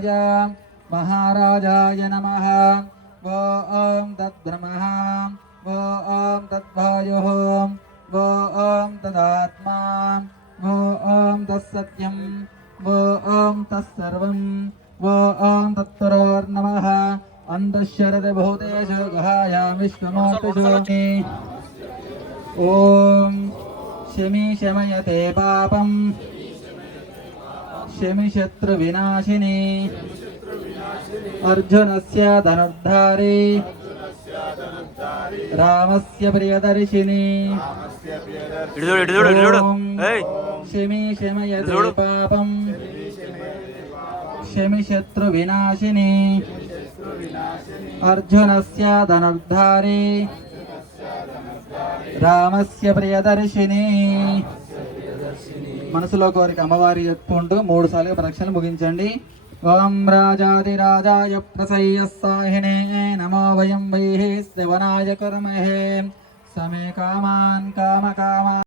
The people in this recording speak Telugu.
महाराजाय महाराजाय नमः। ॐ तद्ब्रह्मः ॐ तद्वायुः ॐ तदात्मा ॐ तत्सत्यं ॐ तत्सर्वं ॐ तत्परोर्नमः। अंतःशरद भूतेषु गहायामिष्वमोऽपिषु ॐ शमी शमयते पापं शमी शत्रुविनाशिनी अर्जुनस्य धनुर्धारी रामस्य प्रियदर्शिनी शमी शमयते पापं शमी शत्रुविनाशिनी अर्जुनस्य धनुर्धारी రామస్య ప్రియదర్శిని. మనసులో కోరిక అమ్మవారి చెప్పుకుంటూ 3 సార్లు ప్రదక్షిణలు ముగించండి. ఓం రాజాదిరాజాయ ప్రసయ్యస్సాహినే నమో వయం వైః శ్రవణాయ కర్మహే సమే కామాన్ కామకామా